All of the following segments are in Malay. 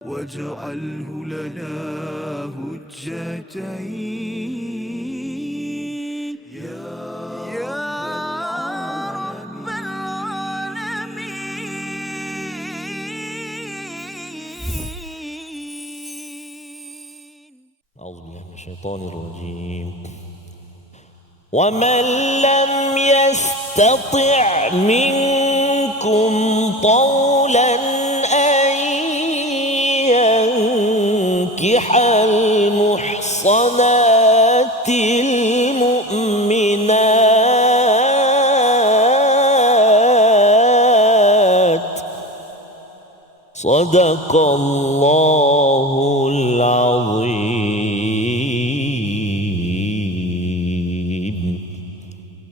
واجعله لنا هجتين يا رب العالمين. أعوذ بالله من الشيطان الرجيم. ومن لم يستطع منكم طولا أن ينكح المحصنات المؤمنات صدق الله العظيم.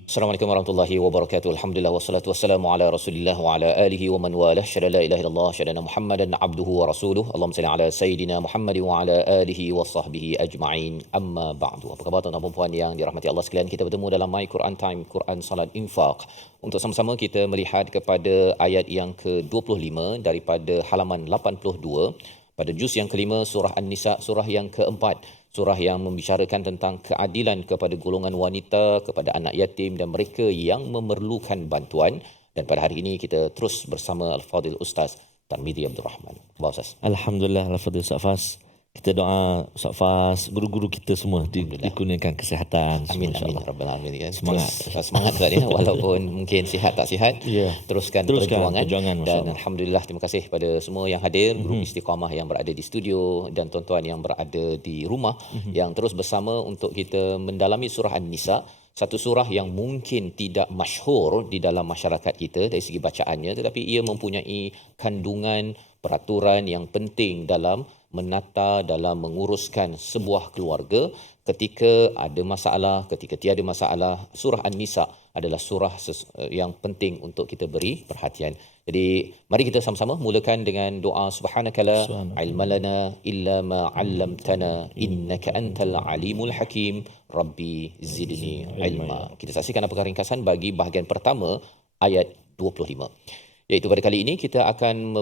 Assalamualaikum warahmatullahi wabarakatuh. Alhamdulillah wassalatu wassalamu ala Rasulillah wa ala alihi wa man walah. Syada la ilaha illallah, syada Muhammadan abduhu wa rasuluh. Allahumma salli ala sayidina Muhammad wa ala alihi wa sahbihi ajma'in. Amma ba'du. Apa khabar tuan-tuan dan puan yang dirahmati Allah sekalian? Kita bertemu dalam My Quran Time, Quran Salat Infaq. Untuk sama-sama kita melihat kepada ayat yang ke-25 daripada halaman 82 pada juz yang kelima surah An-Nisa, surah yang keempat, surah yang membicarakan tentang keadilan kepada golongan wanita, kepada anak yatim dan mereka yang memerlukan bantuan. Dan pada hari ini kita terus bersama Al-Fadhil Ustaz Tarmizi Abdul Rahman. Baik Ustaz. Alhamdulillah, Al-Fadhil Ustaz Fas. Kita doa Ustaz Fas, guru-guru kita semua dikurniakan kesihatan. Amin, amin, rabbal alamin. Ya. Semangat tadi ya. Walaupun mungkin sihat tak sihat, teruskan perjuangan. Dan alhamdulillah, terima kasih pada semua yang hadir, guru istiqamah yang berada di studio dan tuan-tuan yang berada di rumah yang terus bersama untuk kita mendalami surah An-Nisa. Satu surah yang mungkin tidak masyhur di dalam masyarakat kita dari segi bacaannya, tetapi ia mempunyai kandungan peraturan yang penting dalam menata, dalam menguruskan sebuah keluarga ketika ada masalah, ketika tiada masalah. Surah An-Nisa adalah surah yang penting untuk kita beri perhatian. Jadi mari kita sama-sama mulakan dengan doa subhanakala ilmalana illa ma 'allamtana innaka antal alimul hakim rabbi zidni ilma. Kita saksikan apakah ringkasan bagi bahagian pertama ayat 25. Iaitu pada kali ini kita akan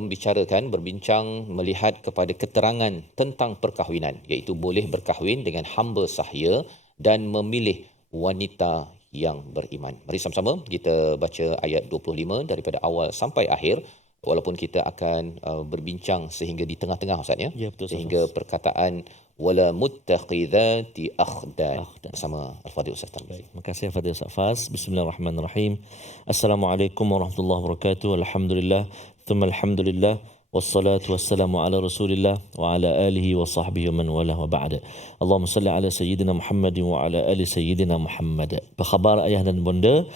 berbincang melihat kepada keterangan tentang perkahwinan, iaitu boleh berkahwin dengan hamba sahaya dan memilih wanita yang beriman. Mari sama-sama kita baca ayat 25 daripada awal sampai akhir, walaupun kita akan berbincang sehingga di tengah-tengah Ustaz ya. Ya betul, sehingga perkataan wala muttakhidati akhdan bersama Al-Fadhil Ustaz Tarmizi. Terima kasih Al-Fadhil Ustaz Fas. Bismillahirrahmanirrahim. Assalamualaikum warahmatullahi wabarakatuh. Alhamdulillah, thumma alhamdulillah, wassalatu wassalamu ala Rasulillah wa ala alihi wa sahbihi wa man walah wa ba'da. Allahumma salli ala sayyidina Muhammad wa ala ali sayyidina Muhammad. Apa khabar ayah dan bonda?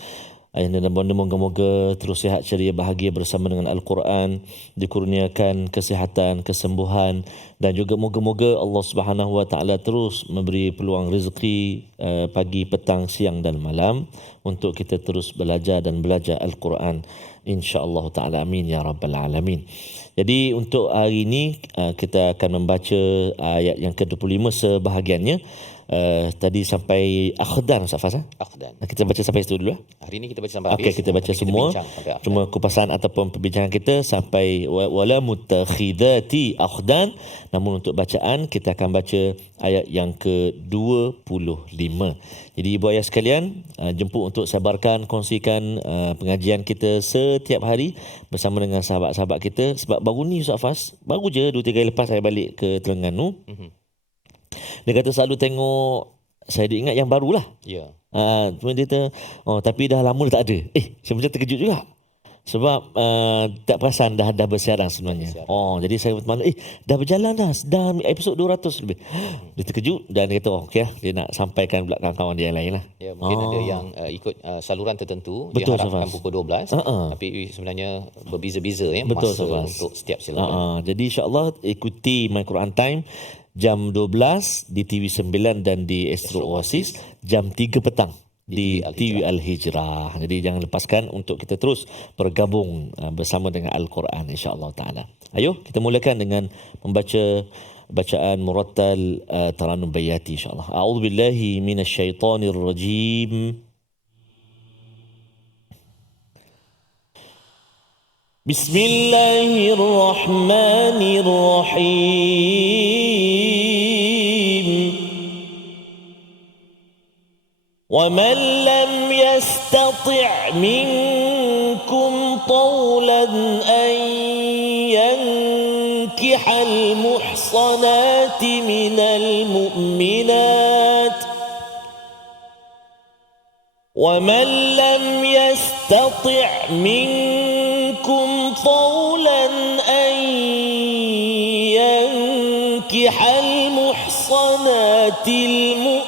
Ayah dan bonda, moga-moga terus sihat, ceria, bahagia bersama dengan Al-Quran, dikurniakan kesihatan, kesembuhan, dan juga moga-moga Allah Subhanahu Wa Taala terus memberi peluang rezeki pagi, petang, siang dan malam untuk kita terus belajar dan belajar Al-Quran, insya-Allah taala. Amin ya rabbal alamin. Jadi untuk hari ini kita akan membaca ayat yang ke-25 sebahagiannya. Tadi sampai akhdan Ustaz Fas. Akhdan. Kita baca sampai situ dulu. Hari ini kita baca sampai habis. Okey, kita baca semua. Cuma kupasan ataupun perbincangan kita sampai wala mutakhidati akhdan. Namun untuk bacaan kita akan baca ayat yang ke-25. Jadi ibu ayah sekalian, jemput untuk sabarkan, kongsikan pengajian kita setiap hari bersama dengan sahabat-sahabat kita. Sebab baru ni Ustaz Fas, baru je 2-3 hari lepas saya balik ke Terengganu. Dia kata selalu tengok, saya ingat yang barulah. Ya. Cuma dia kata, tapi dah lama dah tak ada. Saya macam terkejut juga. Sebab tak perasan dah bersiaran sebenarnya. Jadi saya berteman, dah berjalan dah episod 200 lebih. Dia terkejut dan dia kata, okey lah, dia nak sampaikan pula kawan-kawan dia yang lain lah. Ya, mungkin ada yang ikut saluran tertentu. Betul, dia harapkan pukul 12. Tapi sebenarnya berbeza-beza ya. Betul, masa untuk setiap silaran. Jadi insya-Allah ikuti My Quran Time jam 12 di TV9 dan di Astro Oasis jam 3 petang di TV Al-Hijrah. Jadi jangan lepaskan untuk kita terus bergabung bersama dengan Al-Quran, insya-Allah taala. Ayo kita mulakan dengan membaca bacaan murattal Taranum Bayati, insya-Allah. A'udzubillahi minasyaitonirrajim. Bismillahirrahmanirrahim. ومن لم يستطع منكم طولا أن ينكح المحصنات من المؤمنات ومن لم يستطع منكم طولا أن ينكح المحصنات المؤمنات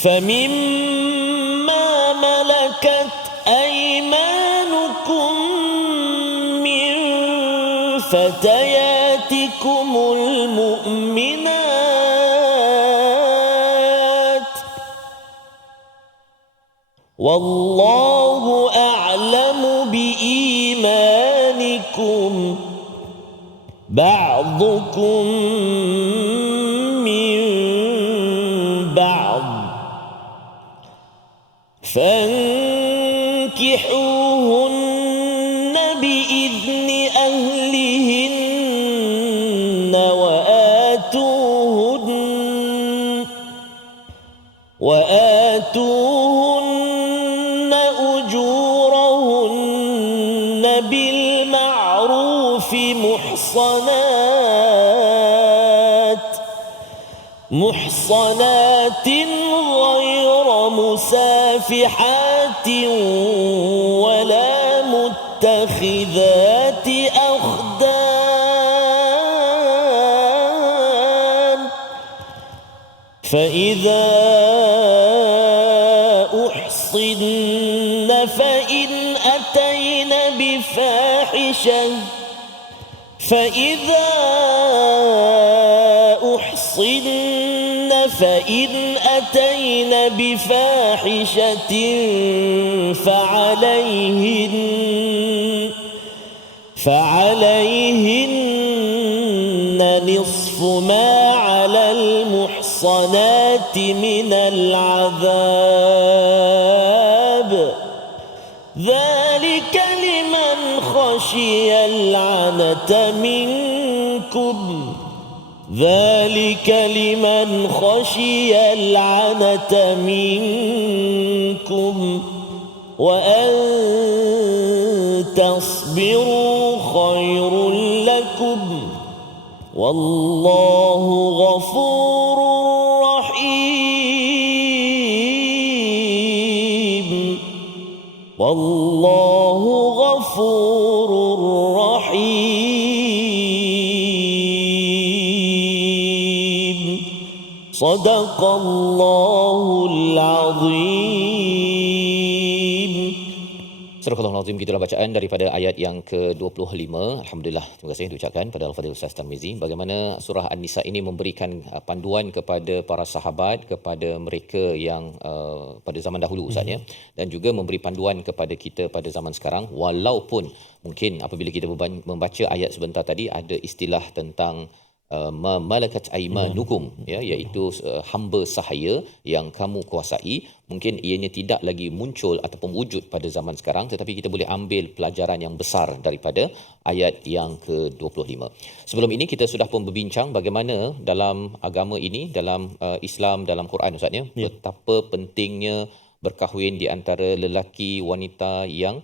فمما ملكت أيمانكم من فتياتكم المؤمنات والله أعلم بإيمانكم بعضكم من بعض فانكحوهن بإذن أهلهن وآتوهن أجورهن بالمعروف محصنات غير مسافحات ولا متخذات أخدان فإذا أحصن فإن أتين بفاحشة فعليهن نصف ما على المحصنات من العذاب ذلك لمن خشي العنة منكم وأن تصبروا خير لكم والله غفور رحيم والله غفور رحيم صدق الله العظيم. Surah Al-Azim, gitulah bacaan daripada ayat yang ke-25. Alhamdulillah, terima kasih diucapkan pada Al-Fadhil Ustaz Tarmizi. Bagaimana surah An-Nisa ini memberikan panduan kepada para sahabat, kepada mereka yang pada zaman dahulu Ustaz ya, dan juga memberi panduan kepada kita pada zaman sekarang. Walaupun mungkin apabila kita membaca ayat sebentar tadi ada istilah tentang malakat aimanukum ya, iaitu hamba sahaya yang kamu kuasai, mungkin ianya tidak lagi muncul ataupun wujud pada zaman sekarang, tetapi kita boleh ambil pelajaran yang besar daripada ayat yang ke-25. Sebelum ini kita sudah pun berbincang bagaimana dalam agama ini, dalam Islam, dalam Quran Ustaz ya, betapa pentingnya berkahwin di antara lelaki wanita yang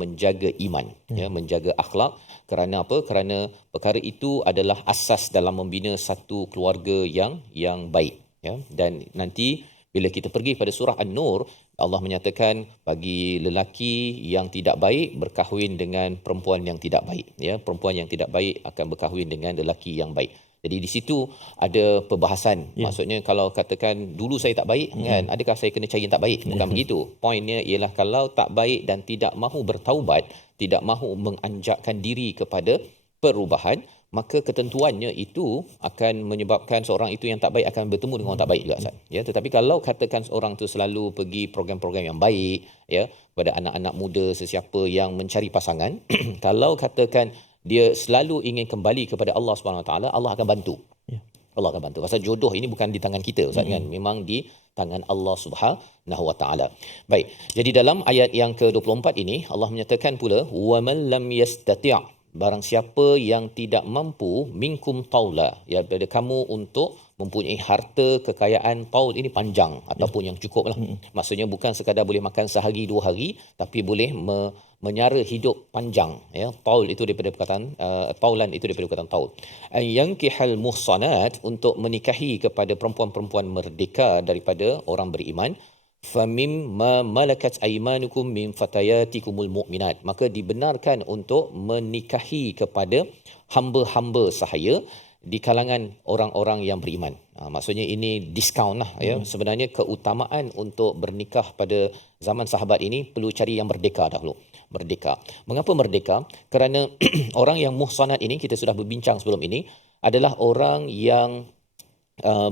menjaga iman, ya, menjaga akhlak. Kerana apa? Kerana perkara itu adalah asas dalam membina satu keluarga yang baik, ya. Dan nanti bila kita pergi pada surah An-Nur, Allah menyatakan bagi lelaki yang tidak baik berkahwin dengan perempuan yang tidak baik, ya. Perempuan yang tidak baik akan berkahwin dengan lelaki yang baik. Jadi di situ ada perbahasan. Maksudnya kalau katakan dulu saya tak baik kan, adakah saya kena cari yang tak baik? Bukan begitu. Poinnya ialah kalau tak baik dan tidak mahu bertaubat, tidak mahu menganjakkan diri kepada perubahan, maka ketentuannya itu akan menyebabkan seorang itu yang tak baik akan bertemu dengan orang tak baik juga Ustaz. Ya, tetapi kalau katakan seorang tu selalu pergi program-program yang baik, ya, pada anak-anak muda sesiapa yang mencari pasangan, kalau katakan dia selalu ingin kembali kepada Allah Subhanahu Wa Taala, Allah akan bantu. Allah akan bantu. Pasal jodoh ini bukan di tangan kita Ustaz kan, memang di tangan Allah Subhanahu wa taala. Baik. Jadi dalam ayat yang ke-24 ini Allah menyatakan pula wa man lam yastati' barang siapa yang tidak mampu minkum taula, ya daripada kamu untuk mempunyai harta kekayaan. Taul ini panjang ataupun yang cukup lah. Maksudnya bukan sekadar boleh makan sehari dua hari, tapi boleh menyara hidup panjang, ya. Taul itu daripada perkataan taulan itu daripada perkataan taul. Yankihal muhsanat, untuk menikahi kepada perempuan-perempuan merdeka daripada orang beriman. Famimma malakat aymanukum min fatayatikumul mu'minat, maka dibenarkan untuk menikahi kepada hamba-hamba sahaya di kalangan orang-orang yang beriman. Maksudnya ini diskaun lah, ya. Sebenarnya keutamaan untuk bernikah pada zaman sahabat ini perlu cari yang merdeka dahulu. Merdeka. Mengapa merdeka? Kerana orang yang muhsanat ini, kita sudah berbincang sebelum ini, adalah orang yang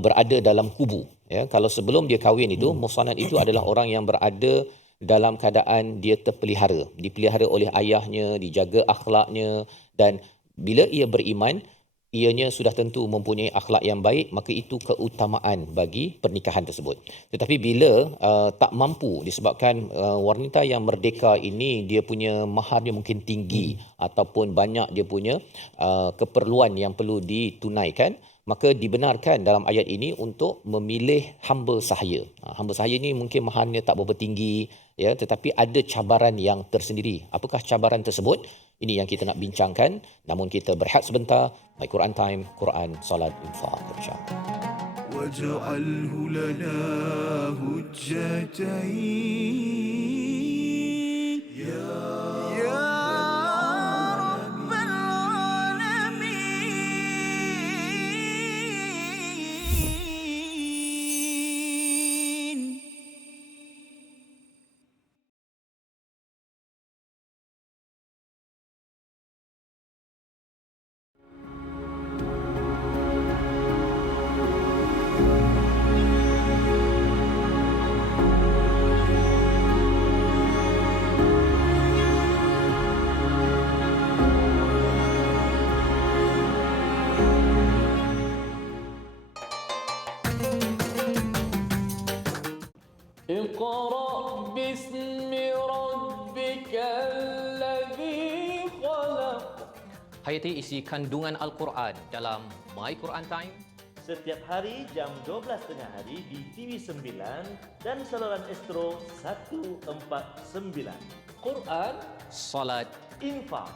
berada dalam kubu, ya. Kalau sebelum dia kahwin itu, muhsanat itu adalah orang yang berada dalam keadaan dia terpelihara, dipelihara oleh ayahnya, dijaga akhlaknya, dan bila ia beriman, ianya sudah tentu mempunyai akhlak yang baik, maka itu keutamaan bagi pernikahan tersebut. Tetapi bila tak mampu disebabkan wanita yang merdeka ini dia punya maharnya mungkin tinggi ataupun banyak dia punya keperluan yang perlu ditunaikan, maka dibenarkan dalam ayat ini untuk memilih hamba sahaya. Hamba sahaya ni mungkin maharnya tak berapa tinggi, ya, tetapi ada cabaran yang tersendiri. Apakah cabaran tersebut? Ini yang kita nak bincangkan. Namun kita berehat sebentar. My Quran Time, Quran, Salat, Infaq, insya-Allah. واجعله لنا هجتين يا رب العالمين. اقرأ باسم ربك الذي خلق. Hayati isi kandungan Al-Quran dalam My Quran Time. Setiap hari jam 12 tengah hari di TV9 dan saluran Astro 149. Quran, Salat, Infaq.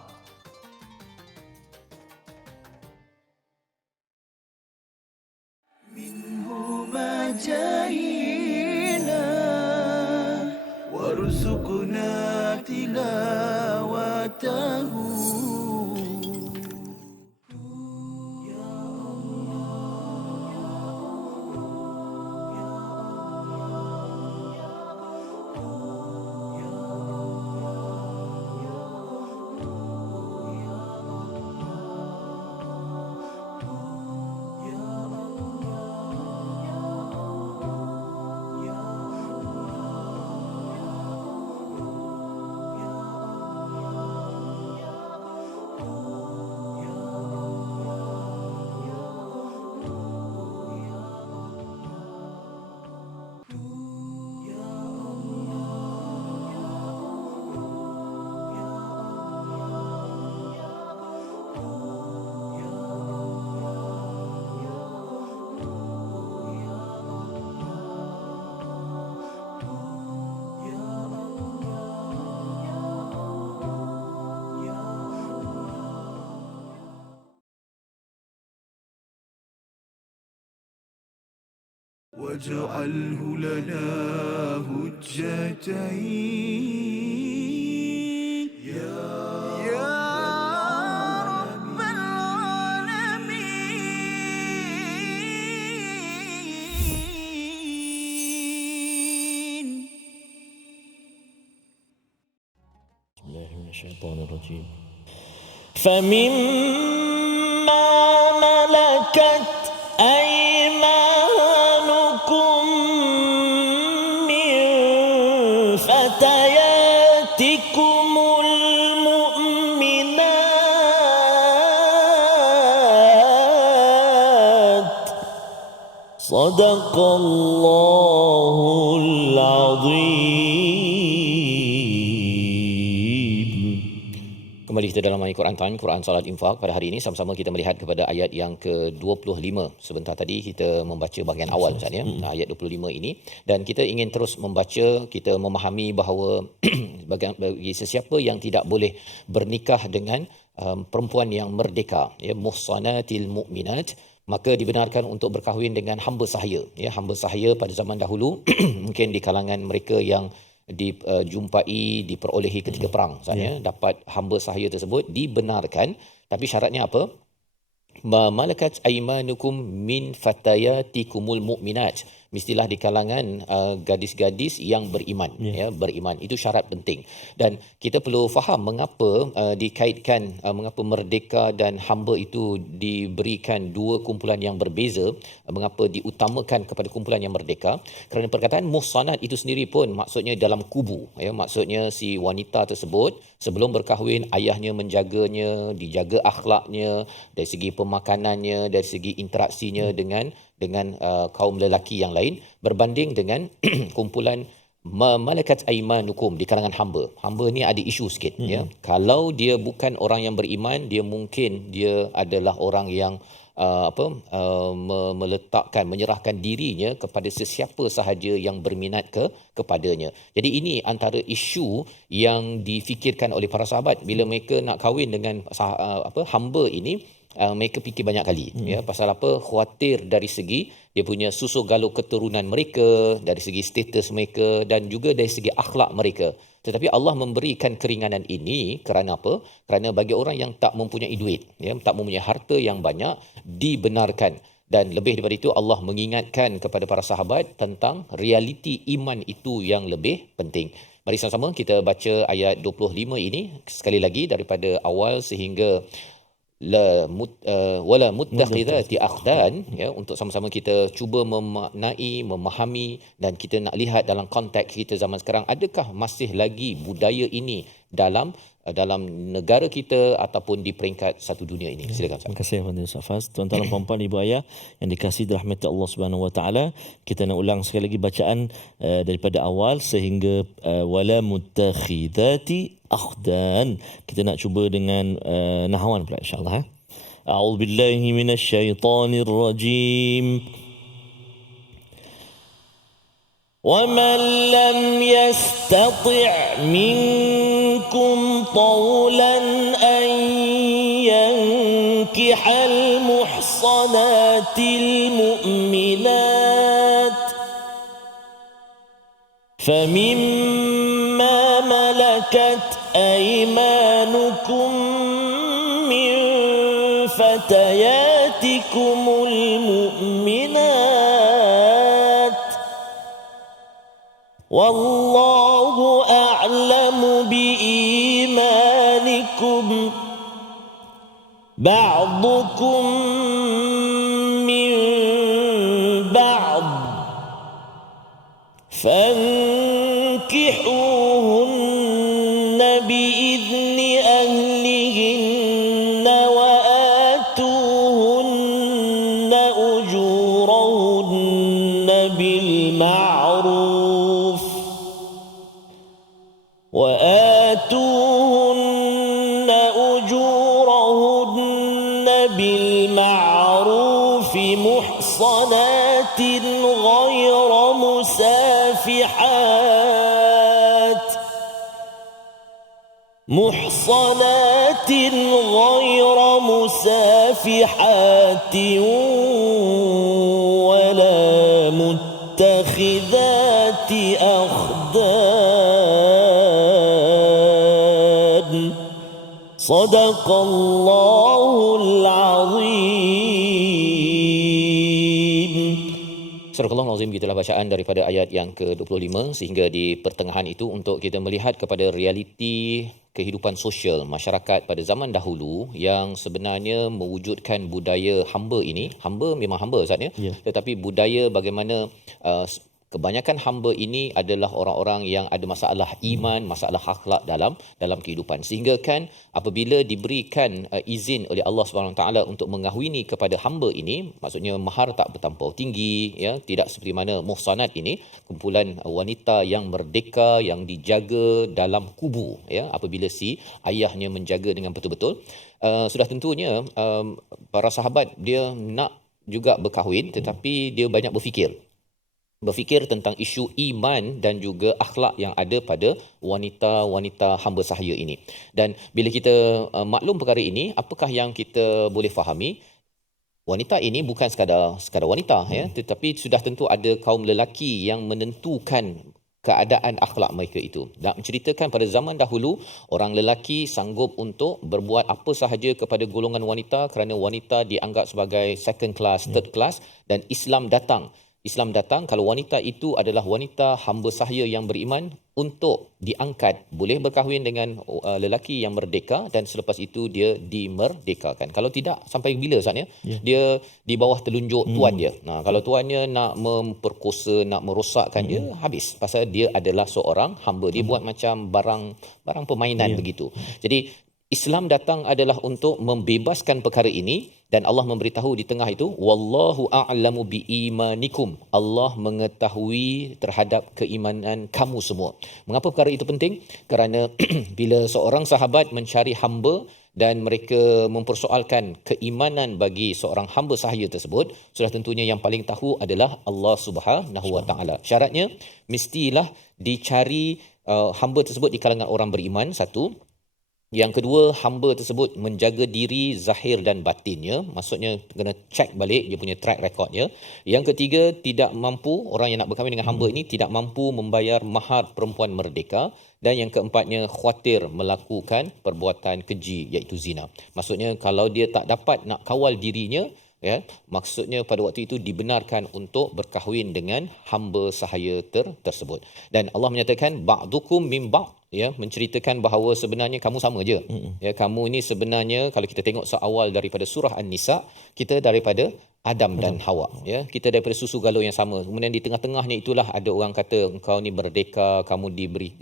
منهما جاهينا وارزقنا تلاوته. واجعله لنا هجتين يا رب العالمين. بسم الله من الشيطان الرجيم. فمما ملكت أيمانكم من فتياتكم المؤمنات Sadaqallahul Azim. Kembali kita dalam Al-Quran Time, Quran Salat Infak. Pada hari ini sama-sama kita melihat kepada ayat yang ke-25. Sebentar tadi kita membaca bahagian awal Ustaz ya, ayat 25 ini, dan kita ingin terus membaca, kita memahami bahawa bagi sesiapa yang tidak boleh bernikah dengan perempuan yang merdeka, ya, muhsanatil mu'minat, maka dibenarkan untuk berkahwin dengan hamba sahaya. Ya, hamba sahaya pada zaman dahulu mungkin di kalangan mereka yang dijumpai, diperolehi ketika perang, dapat hamba sahaya tersebut dibenarkan, tapi syaratnya apa? Malakat aimanukum min fatayatikumul mu'minat, mestilah di kalangan gadis-gadis yang beriman, ya, beriman itu syarat penting. Dan kita perlu faham mengapa dikaitkan, mengapa merdeka dan hamba itu diberikan dua kumpulan yang berbeza, mengapa diutamakan kepada kumpulan yang merdeka. Kerana perkataan muhsanat itu sendiri pun maksudnya dalam kubu, ya, maksudnya si wanita tersebut sebelum berkahwin ayahnya menjaganya, dijaga akhlaknya dari segi pemakanannya, dari segi interaksinya dengan kaum lelaki yang lain, berbanding dengan kumpulan malakat aimanukum di kalangan hamba. Hamba ni ada isu sikit, ya. Kalau dia bukan orang yang beriman, dia mungkin dia adalah orang yang menyerahkan dirinya kepada sesiapa sahaja yang berminat kepadanya. Jadi ini antara isu yang difikirkan oleh para sahabat bila mereka nak kahwin dengan hamba ini. Mereka fikir banyak kali, ya, pasal apa? Khawatir dari segi dia punya susu galur keturunan mereka, dari segi status mereka, dan juga dari segi akhlak mereka. Tetapi Allah memberikan keringanan ini kerana apa? Kerana bagi orang yang tak mempunyai duit, ya, tak mempunyai harta yang banyak, dibenarkan. Dan lebih daripada itu, Allah mengingatkan kepada para sahabat tentang realiti iman itu yang lebih penting. Mari sama-sama kita baca ayat 25 ini sekali lagi daripada awal sehingga wala muttakhidati akhdan, ya, untuk sama-sama kita cuba memaknai, memahami, dan kita nak lihat dalam konteks kita zaman sekarang, adakah masih lagi budaya ini dalam negara kita ataupun di peringkat satu dunia ini. Silakan Ustaz. Terima kasih kepada Ustaz Faz. Tuan-tuan dan puan-puan, ibu ayah yang dikasihi dirahmati Allah Subhanahu wa taala, kita nak ulang sekali lagi bacaan daripada awal sehingga wala muttakhidati akhdan. Kita nak cuba dengan nahwan pula insya-Allah. A'udzu billahi minasyaitonir rajim. وَمَنْ لَمْ يَسْتَطِعْ مِنْكُمْ طَوْلًا أَنْ يَنْكِحَ الْمُحْصَنَاتِ الْمُؤْمِنَاتِ فَمِمَّا مَلَكَتْ أَيْمَانُكُمْ مِنْ فَتَيَاتِكُمُ الْمُؤْمِنَاتِ وَاللَّهُ أَعْلَمُ بِإِيمَانِكُمْ بَعْضُكُمْ مِنْ بَعْضٍ فَانكِحُوهُنَّ بِإِذْنِ أَهْلِهِنَّ وَآتُوهُنَّ أُجُورَهُنَّ بِالْمَعْرُوفِ محصنات غير مسافحات ولا متخذات أخدان صدق الله العظيم. Surah Al-Azim, gitulah bacaan daripada ayat yang ke-25 sehingga di pertengahan itu untuk kita melihat kepada realiti kehidupan sosial masyarakat pada zaman dahulu yang sebenarnya mewujudkan budaya hamba ini. Hamba memang hamba Ustaz ya. Tetapi budaya bagaimana kebanyakan hamba ini adalah orang-orang yang ada masalah iman, masalah akhlak dalam kehidupan. Sehingga kan apabila diberikan izin oleh Allah SWT untuk mengahwini kepada hamba ini, maksudnya mahar tak bertampau tinggi, ya, tidak seperti mana muhsanat ini, kumpulan wanita yang merdeka, yang dijaga dalam kubu, ya, apabila si ayahnya menjaga dengan betul-betul. Sudah tentunya para sahabat dia nak juga berkahwin, tetapi dia banyak berfikir tentang isu iman dan juga akhlak yang ada pada wanita-wanita hamba sahaya ini. Dan bila kita maklum perkara ini, apakah yang kita boleh fahami? Wanita ini bukan sekadar wanita, ya, tetapi sudah tentu ada kaum lelaki yang menentukan keadaan akhlak mereka itu. Nak menceritakan pada zaman dahulu, orang lelaki sanggup untuk berbuat apa sahaja kepada golongan wanita kerana wanita dianggap sebagai second class, third class, dan Islam datang kalau wanita itu adalah wanita hamba sahaya yang beriman, untuk diangkat, boleh berkahwin dengan lelaki yang merdeka, dan selepas itu dia dimerdekakan. Kalau tidak, sampai bila saatnya dia di bawah telunjuk tuan dia. Nah, kalau tuannya nak memperkosa, nak merosakkan dia, habis, pasal dia adalah seorang hamba. Dia buat macam barang permainan begitu. Jadi Islam datang adalah untuk membebaskan perkara ini, dan Allah memberitahu di tengah itu, wallahu a'lamu biimanikum. Allah mengetahui terhadap keimanan kamu semua. Mengapa perkara itu penting? Kerana bila seorang sahabat mencari hamba dan mereka mempersoalkan keimanan bagi seorang hamba sahaya tersebut, sudah tentunya yang paling tahu adalah Allah Subhanahu Wa Taala. Syaratnya mestilah dicari hamba tersebut di kalangan orang beriman, satu. Yang kedua, hamba tersebut menjaga diri zahir dan batinnya, maksudnya kena check balik dia punya track recordnya. Yang ketiga, tidak mampu, orang yang nak berkahwin dengan hamba ini tidak mampu membayar mahar perempuan merdeka. Dan yang keempatnya, khawatir melakukan perbuatan keji iaitu zina. Maksudnya kalau dia tak dapat nak kawal dirinya, ya, maksudnya pada waktu itu dibenarkan untuk berkahwin dengan hamba sahaya tersebut. Dan Allah menyatakan ba'dukum min ba'd, ya, menceritakan bahawa sebenarnya kamu sama je. Ya, kamu ini sebenarnya kalau kita tengok seawal daripada surah An-Nisa, kita daripada Adam dan Hawa, ya, kita daripada susu galur yang sama. Kemudian di tengah-tengahnya itulah ada orang kata engkau ni merdeka, kamu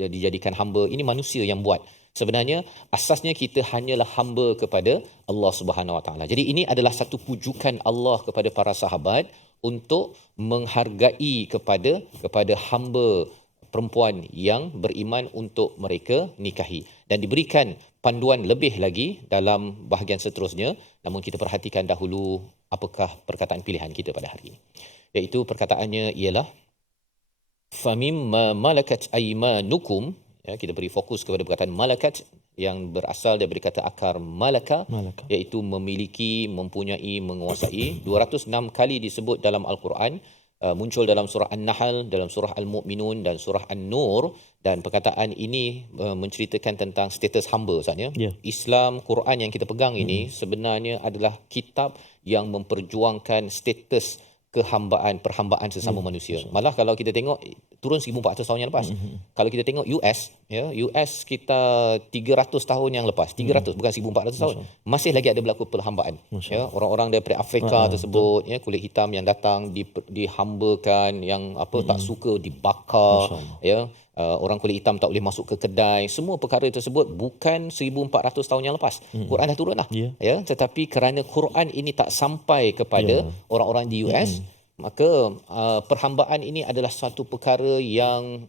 dijadikan hamba. Ini manusia yang buat. Sebenarnya asasnya kita hanyalah hamba kepada Allah Subhanahu Wa Taala. Jadi ini adalah satu pujukan Allah kepada para sahabat untuk menghargai kepada hamba perempuan yang beriman untuk mereka nikahi, dan diberikan panduan lebih lagi dalam bahagian seterusnya. Namun kita perhatikan dahulu apakah perkataan pilihan kita pada hari ini, iaitu perkataannya ialah famimma malakat aymanukum. Ya, kita beri fokus kepada perkataan malakat yang berasal daripada kata akar malaka, iaitu memiliki, mempunyai, menguasai. 206 kali disebut dalam Al-Quran, muncul dalam surah An-Nahl, dalam surah Al-Mu'minun dan surah An-Nur, dan perkataan ini menceritakan tentang status hamba sahaja. Islam, Quran yang kita pegang ini sebenarnya adalah kitab yang memperjuangkan status perhambaan sesama manusia. Malah kalau kita tengok turun 1400 tahun yang lepas. Kalau kita tengok US, ya, US kita 300 tahun yang lepas, 300 bukan 1400 tahun, masih lagi ada berlaku perhambaan. Ya, orang-orang daripada Afrika tersebut, ya, kulit hitam yang datang dihambakan, yang tak suka dibakar, ya. Orang kulit hitam tak boleh masuk ke kedai. Semua perkara tersebut bukan 1400 tahun yang lepas. Quran dah turun dah. Ya, tetapi kerana Quran ini tak sampai kepada orang-orang di US, maka perhambaan ini adalah satu perkara yang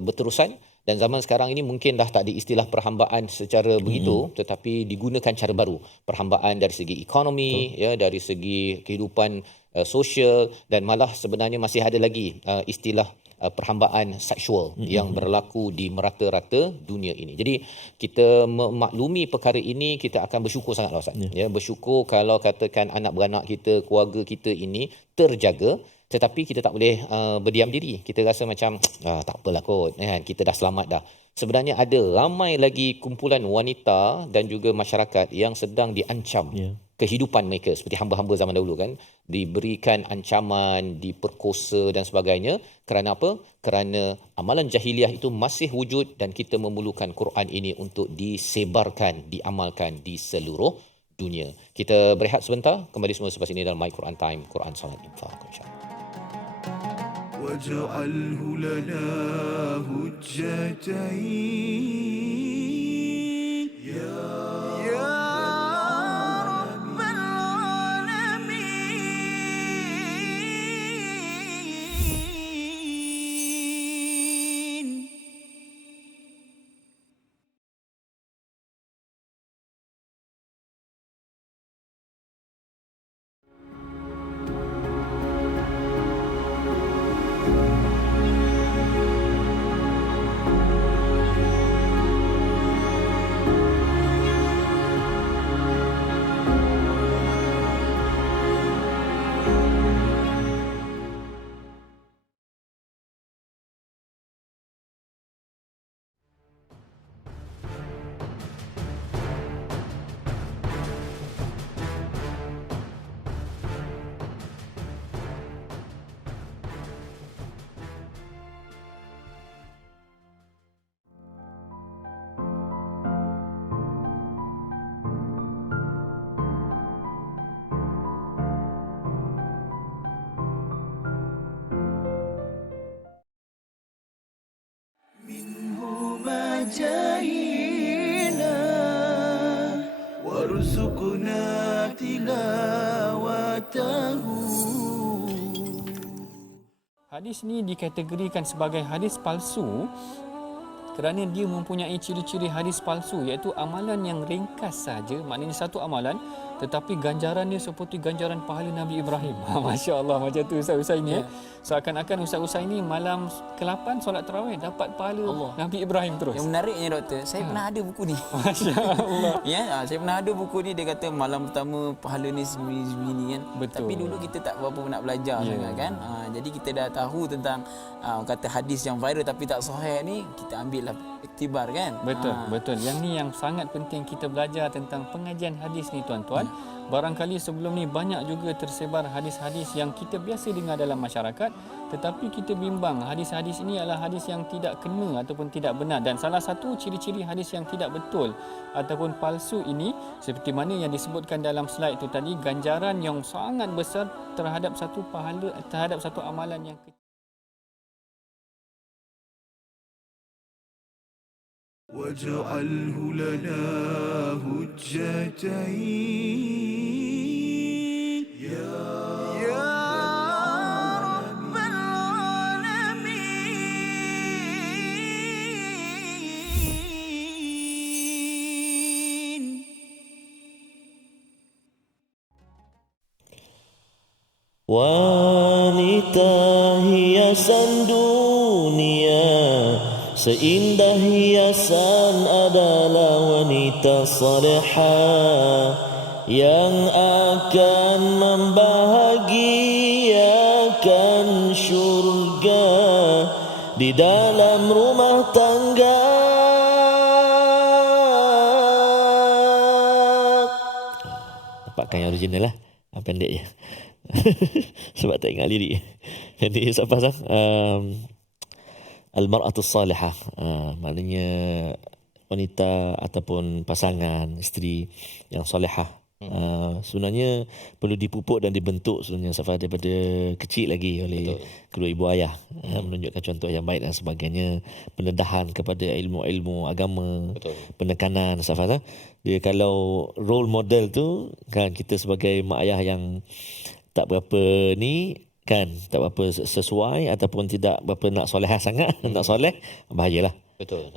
berterusan. Dan zaman sekarang ini mungkin dah tak ada istilah perhambaan secara begitu, tetapi digunakan cara baru. Perhambaan dari segi ekonomi, ya, dari segi kehidupan sosial, dan malah sebenarnya masih ada lagi istilah perhambaan seksual yang berlaku di merata-rata dunia ini. Jadi kita memaklumi perkara ini, kita akan bersyukur sangat, Ustaz. Ya, bersyukur kalau katakan anak beranak kita, keluarga kita ini terjaga. Tetapi kita tak boleh berdiam diri. Kita rasa macam tak apalah kot, kita dah selamat dah. Sebenarnya ada ramai lagi kumpulan wanita dan juga masyarakat yang sedang diancam kehidupan mereka, seperti hamba-hamba zaman dahulu kan, diberikan ancaman, diperkosa dan sebagainya. Kerana apa? Kerana amalan jahiliah itu masih wujud, dan kita memerlukan Quran ini untuk disebarkan, diamalkan di seluruh dunia. Kita berehat sebentar, kembali semua selepas ini dalam My Quran Time, Quran Salat Infaq, insya-Allah. واجعله لنا حجتين يا رب العالمين. منهما جاهينا وارزقنا تلاوته. Hadis ni dikategorikan sebagai hadis palsu kerana dia mempunyai ciri-ciri hadis palsu, iaitu amalan yang ringkas saja, maknanya satu amalan tetapi ganjarannya seperti ganjaran pahala Nabi Ibrahim. Masya Allah, macam tu Ustaz Usai ni. Seakan-akan Ustaz Usai ni malam ke-8 solat tarawih dapat pahala Allah. Nabi Ibrahim terus. Yang menariknya doktor, saya pernah ada buku ni. Masya Allah. Saya pernah ada buku ni, dia kata malam pertama pahala ni sebegini kan. Betul. Tapi dulu kita tak berapa nak belajar sangat kan. Jadi kita dah tahu tentang kata hadis yang viral tapi tak sahih ni, kita ambil lah iktibar kan. Betul. Yang ni yang sangat penting kita belajar tentang pengajian hadis ni tuan-tuan. Barangkali sebelum ni banyak juga tersebar hadis-hadis yang kita biasa dengar dalam masyarakat, tetapi kita bimbang hadis-hadis ini adalah hadis yang tidak kena ataupun tidak benar. Dan salah satu ciri-ciri hadis yang tidak betul ataupun palsu ini, seperti mana yang disebutkan dalam slide itu tadi, ganjaran yang sangat besar terhadap satu pahala, terhadap satu amalan yang kecil. واجعله لنا حجتين يا رب العالمين. Wanita hiasan dunia, seindah hiasan adalah wanita salihah yang akan membahagiakan syurga di dalam rumah tangga. Dapatkan yang original lah, pendek je. Sebab tak ingat lirik. Jadi siapa sah? Al-mar'atus salihah, maknanya wanita ataupun pasangan isteri yang solehah. Sebenarnya perlu dipupuk dan dibentuk sebenarnya Safa daripada kecil lagi oleh kedua ibu ayah, menunjukkan contoh yang baik dan sebagainya, pendedahan kepada ilmu-ilmu agama. Penekanan Safa. Dia kalau role model tu kan, kita sebagai mak ayah yang tak berapa ni kan, tak berapa sesuai ataupun tidak berapa nak solehah sangat, nak soleh, bahayalah. Betul.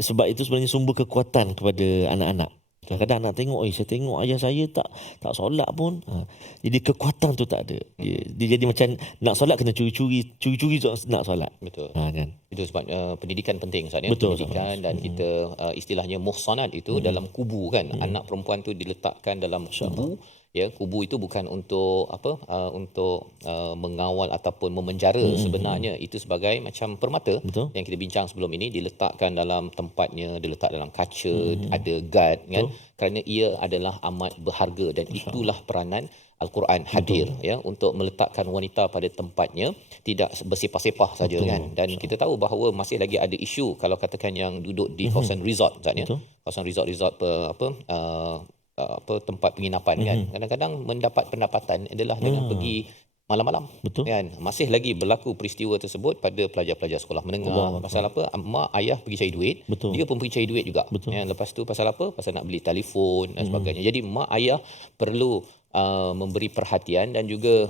Sebab itu sebenarnya sumber kekuatan kepada anak-anak. Kadang-kadang anak tengok, saya tengok ayah saya tak solat pun. Jadi kekuatan tu tak ada. Dia jadi macam nak solat kena curi-curi nak solat. Betul. Kan. Itu sebab pendidikan penting Ustaz ya. Betul, pendidikan dan kita istilahnya muhsanat itu dalam kubu kan. Anak perempuan tu diletakkan dalam kubu. Ya, kubu itu bukan untuk untuk mengawal ataupun memenjara sebenarnya. Itu sebagai macam permata. Betul. Yang kita bincang sebelum ini, diletakkan dalam tempatnya, diletak dalam kaca, ada guard kan. Kerana ia adalah amat berharga dan itulah peranan Al-Quran hadir ya untuk meletakkan wanita pada tempatnya, tidak bersepah-sepah saja kan. Dan kita tahu bahawa masih lagi ada isu kalau katakan yang duduk di kawasan resort Ustaz ya. Kawasan resort tempat penginapan kan. Kadang-kadang mendapat pendapatan adalah dengan pergi malam-malam. Betul. Kan? Masih lagi berlaku peristiwa tersebut pada pelajar-pelajar sekolah menengah. Pasal apa? Mak ayah pergi cari duit. Betul. Dia pun pergi cari duit juga. Betul. Ya, lepas tu pasal apa? Pasal nak beli telefon dan sebagainya. Jadi mak ayah perlu memberi perhatian dan juga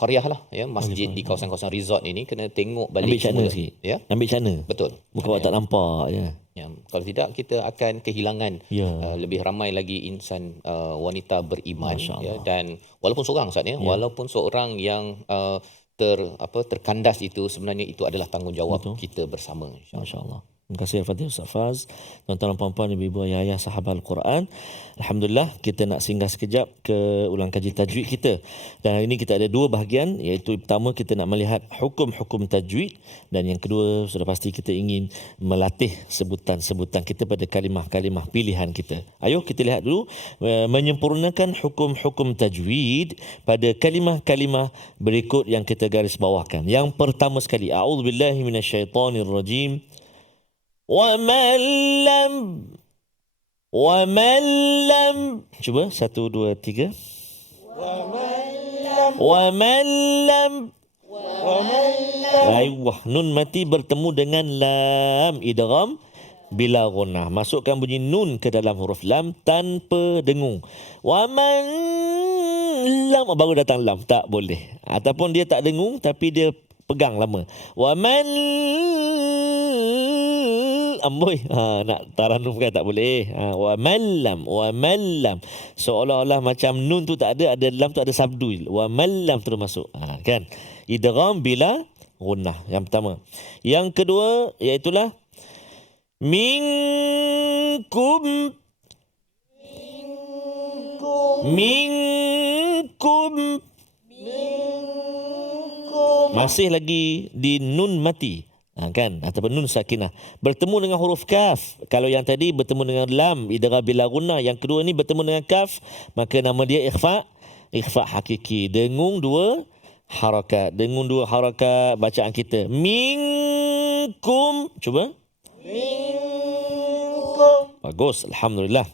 qaryah lah, ya, masjid di kawasan-kawasan resort ini kena tengok balik Ambil cana semula. sikit. Ya. Ambil cana. Betul. Bukan awak tak nampak je. Ya, kalau tidak kita akan kehilangan Ya. lebih ramai lagi insan wanita beriman, Masya ya, Allah. dan walaupun seorang Ustaz, ya, walaupun seorang yang terkandas itu sebenarnya itu adalah tanggungjawab Betul. kita bersama, insya-Allah. Masya-Allah. Terima kasih Al-Fatihah Ustaz Faz. Tuan-tuan dan puan-puan, ibu-ibu, ayah-ayah sahabat Al-Quran. Alhamdulillah, kita nak singgah sekejap ke ulang kaji tajwid kita. Dan hari ini kita ada dua bahagian, iaitu pertama kita nak melihat hukum-hukum tajwid, dan yang kedua sudah pasti kita ingin melatih sebutan-sebutan kita pada kalimah-kalimah pilihan kita. Ayo kita lihat dulu menyempurnakan hukum-hukum tajwid pada kalimah-kalimah berikut yang kita garis bawahkan. Yang pertama sekali, a'udzubillahi minasyaitonirrajim. وَمَنْ لَمْ cuba 1, 2, 3 وَمَنْ لَمْ Aiwah, nun mati bertemu dengan lam, idgham bila gunnah. Masukkan bunyi nun ke dalam huruf lam tanpa dengung. وَمَنْ lam, baru datang lam, tak boleh. Ataupun dia tak dengung tapi dia pegang lama. وَمَنْ amboi, nak taranum kan tak boleh. Wa mallam seolah-olah macam nun tu tak ada lam tu ada sabdu. Wa mallam terus masuk. Kan? Idgham bila gunnah. Yang pertama. Yang kedua iaitulah minkum masih lagi di nun mati. Kan, ataupun nun sakinah bertemu dengan huruf kaf. Kalau yang tadi bertemu dengan lam, idgham bila gunnah, yang kedua ni bertemu dengan kaf, maka nama dia ikhfa hakiki. Dengung dua harakat bacaan kita. Minkum, cuba. Minkum. Bagus, alhamdulillah.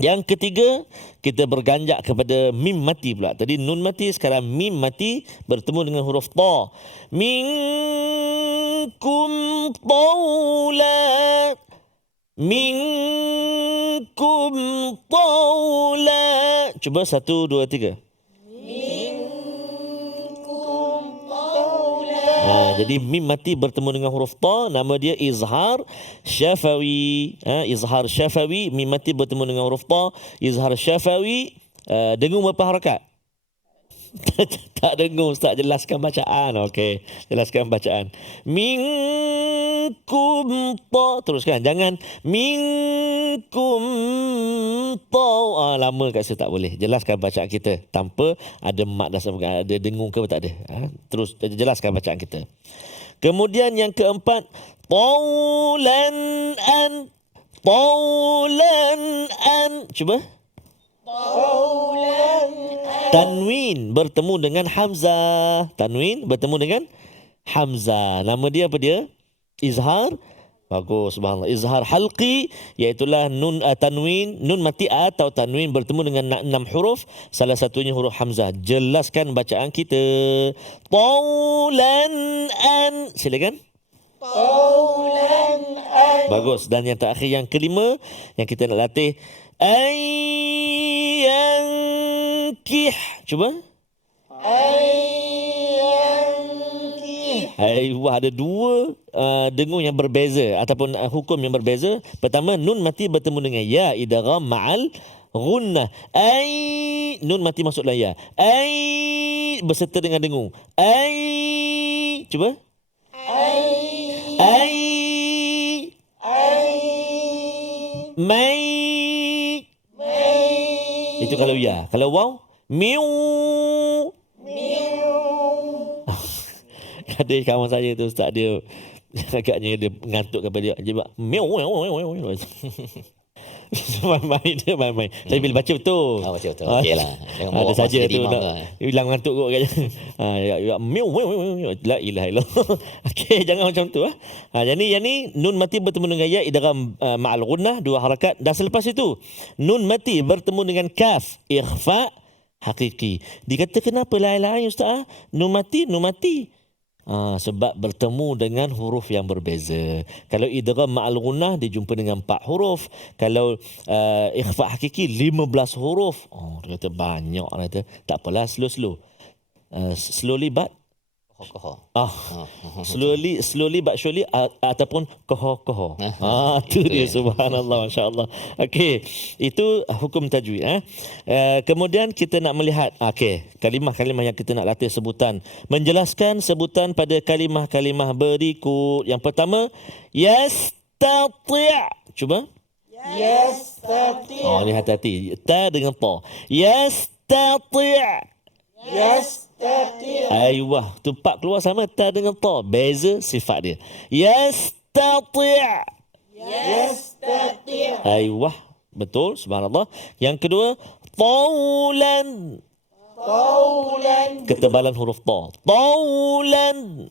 Yang ketiga, kita berganjak kepada mim mati pula. Tadi nun mati, sekarang mim mati bertemu dengan huruf ta. Minkum tawla. Minkum tawla. Cuba 1, 2, 3. Jadi mim mati bertemu dengan huruf ta, nama dia izhar syafawi. Izhar syafawi, mim mati bertemu dengan huruf ta, izhar syafawi. Dengung berapa harakat? Tak dengung, Ustaz jelaskan bacaan. Okey, jelaskan bacaan. Minkum ta, teruskan, jangan minkum ta. Lama kat situ tak boleh. Jelaskan bacaan kita tanpa ada mat dan sebagainya, ada dengung ke tak ada. Terus jelaskan bacaan kita. Kemudian yang keempat, taulan an. Cuba. Tanwin bertemu dengan hamzah. Nama dia apa dia? Izhar. Bagus, subhanallah. Izhar halqi, iaitulah nun tanwin, nun mati atau tanwin bertemu dengan 6 huruf, salah satunya huruf hamzah. Jelaskan bacaan kita. Taulan an. Silakan. Taulan an. Bagus. Dan yang terakhir, yang kelima yang kita nak latih, ayyankih. Cuba. Wah, ada dua dengung yang berbeza ataupun hukum yang berbeza. Pertama, nun mati bertemu dengan ya, idgham ma'al gunnah. Nun mati masuk dalam ya. Berserta dengan dengung. Cuba. Mai. Itu kalau ya. Kalau waw, miu. Ada kawan saya tu, Ustaz, dia agaknya dia ngantuk kepada dia buat miu. Main. Tapi bila baca betul. Baca betul. Okeylah. Ada saja tu nak hilang ngantuk kot katanya. Miu. La ilaha illallah. Okey, jangan macam tu. Yang ni nun mati bertemu dengan ya, idgham ma'al gunnah, 2 harakat. Dan selepas itu nun mati bertemu dengan kaf, ikhfa hakiki. Dikata kenapa lain-lain Ustaz? Nun mati. Sebab bertemu dengan huruf yang berbeza. Kalau idgham ma'al gunnah dia jumpa dengan 4 huruf. Kalau ikhfa hakiki 15 huruf. Dia kata banyak. Dia kata, tak apalah, slow. Slowly but slowly but surely ataupun koho. Itu dia, subhanallah, masya-Allah. Okey, itu hukum tajwid. Kemudian kita nak melihat kalimah-kalimah yang kita nak latih sebutan. Menjelaskan sebutan pada kalimah-kalimah berikut. Yang pertama, yastati'. Cuba. Yastati'. Ni hati-hati. Ta dengan ta. Yastati'. Aywah, tu pak keluar sama ta dengan ta. Beza sifat dia. Yastati'. Aywah, betul, subhanallah. Yang kedua, taulan. Ketebalan huruf ta. Taulan.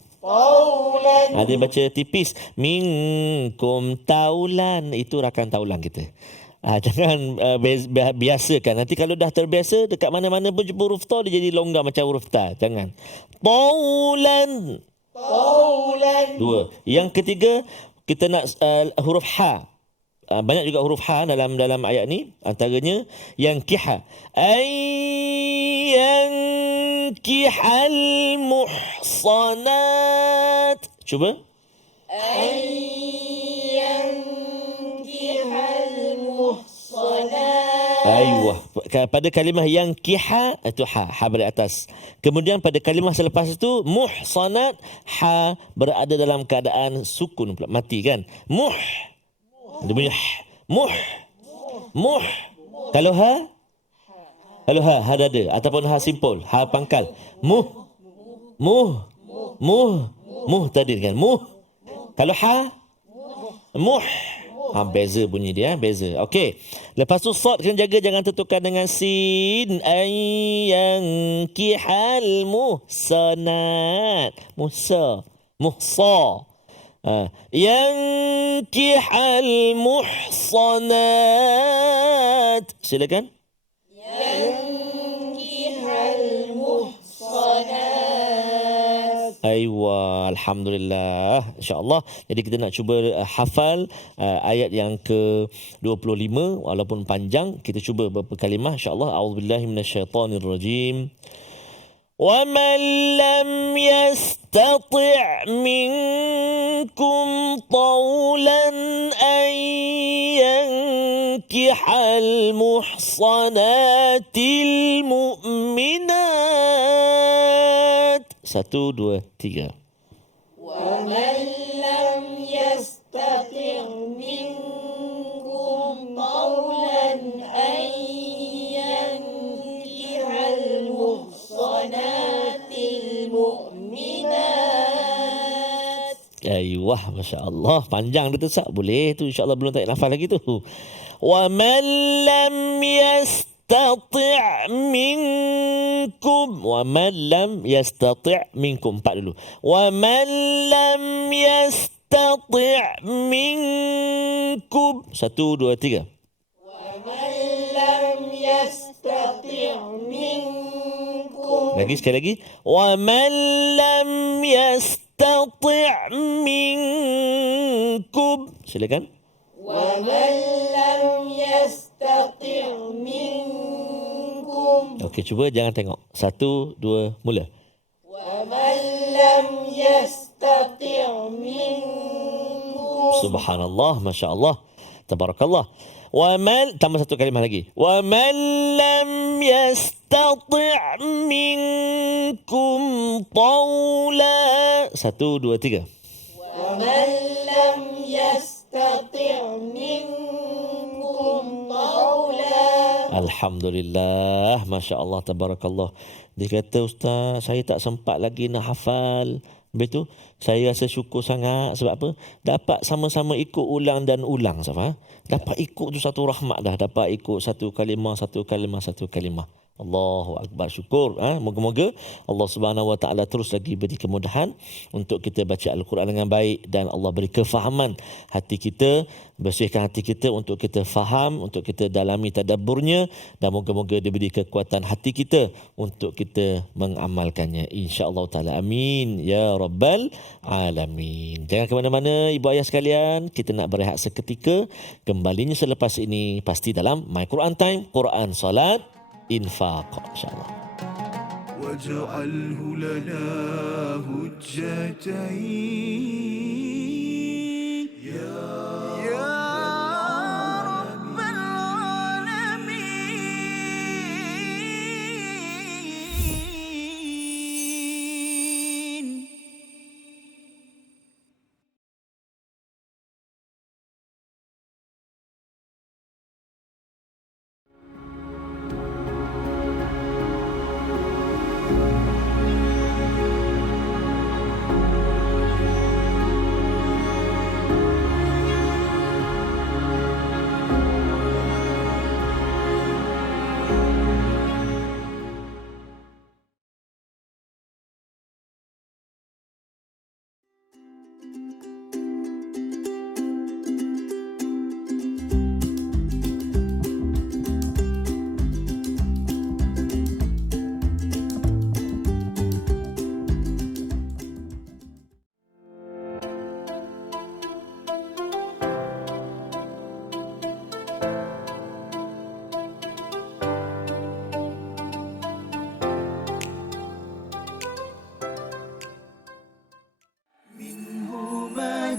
Dia baca tipis. Minkum taulan. Itu rakan taulan kita. Jangan biasakan. Nanti kalau dah terbiasa, dekat mana-mana pun jumpa huruf ta, dia jadi longgar macam huruf ta. Jangan. Taulan. Dua. Yang ketiga, kita nak huruf ha. Banyak juga huruf ha dalam ayat ni. Antaranya yang kiha. Ayyangkihal muhsanat. Cuba. Aywah. Pada kalimah yang kiha itu ha berada atas. Kemudian pada kalimah selepas itu muhsanat, ha berada dalam keadaan sukun pula, mati kan. Dia bunyi muh. Kalau ha dada ataupun ha simpul, ha pangkal. Muh tadi kan. Muh. Kalau ha muh. Beza bunyi dia, beza. Okey. Lepas tu sad kena jaga, jangan tertukar dengan sin. Ayyangkihal muhsanat. Muhsa. Yankihal muhsanat. Silakan. Yankihal muhsanat. Aywa, alhamdulillah, insya-Allah. Jadi kita nak cuba hafal ayat yang ke-25 walaupun panjang. Kita cuba beberapa kalimah insya-Allah. A'udzubillahi minasyaitonirrajim. وَمَنْ لَمْ يَسْتَطِعْ مِنْكُمْ طَوْلًا أَنْ يَنْكِحَ الْمُحْصَنَاتِ الْمُؤْمِنَاتِ. 1, 2, 3. وَمَنْ لَمْ يَسْتَطِعْ مِنْكُمْ طَوْلًا أَنْ يَنْكِحَ الْمُحْصَنَاتِ الْمُؤْمِنَاتِ. Aywah, masya-Allah. Panjang dia tu Sat. Boleh tu, insya-Allah belum tak nafal lagi tu. وَمَنْ لَمْ يَسْتَطِعْ مِنْكُمْ. وَمَنْ لَمْ يَسْتَطِعْ مِنْكُم. 4 dulu. وَمَنْ لَمْ يَسْتَطِعْ مِنْكُمْ. 1, 2, 3. وَمَنْ لَمْ يَسْتَطِعْ مِنْكُمْ. Lagi, sekali lagi. وَمَنْ لَمْ يَسْتَطِعْ مِنْكُمْ. Silakan. وَمَنْ لَمْ يَسْتَطِعْ مِنْكُمْ. Okey, cuba jangan tengok. 1, 2, mula. وَمَنْ لَمْ يَسْتَطِعْ مِنْكُمْ. Subhanallah, masya-Allah. Tabarakallah. Tambah satu kalimah lagi. وَمَنْ لَمْ يَسْتَطِعْ مِنْكُمْ طَوْلًا. 1, 2, 3. وَمَنْ لَمْ يَسْتَطِعْ مِنْكُمْ طَوْلًا. Alhamdulillah, masya-Allah, tabarakallah. Dia kata, Ustaz, saya tak sempat lagi nak hafal. Betul? Saya rasa syukur sangat. Sebab apa? Dapat sama-sama ikut ulang dan ulang. Dapat ikut tu satu rahmat dah. Dapat ikut satu kalimah. Allahu akbar, syukur. Moga-moga Allah Subhanahu Wa Taala terus lagi beri kemudahan untuk kita baca Al-Quran dengan baik dan Allah beri kefahaman hati kita, bersihkan hati kita untuk kita faham, untuk kita dalami tadabburnya, dan moga-moga diberi kekuatan hati kita untuk kita mengamalkannya, insya-Allah taala. Amin ya rabbal alamin. Jangan ke mana-mana ibu ayah sekalian, kita nak berehat seketika. Kembalinya selepas ini pasti dalam My Quran Time, Quran, Salat, Infaq, insya-Allah. واجعله لنا هجتين يا رب العالمين.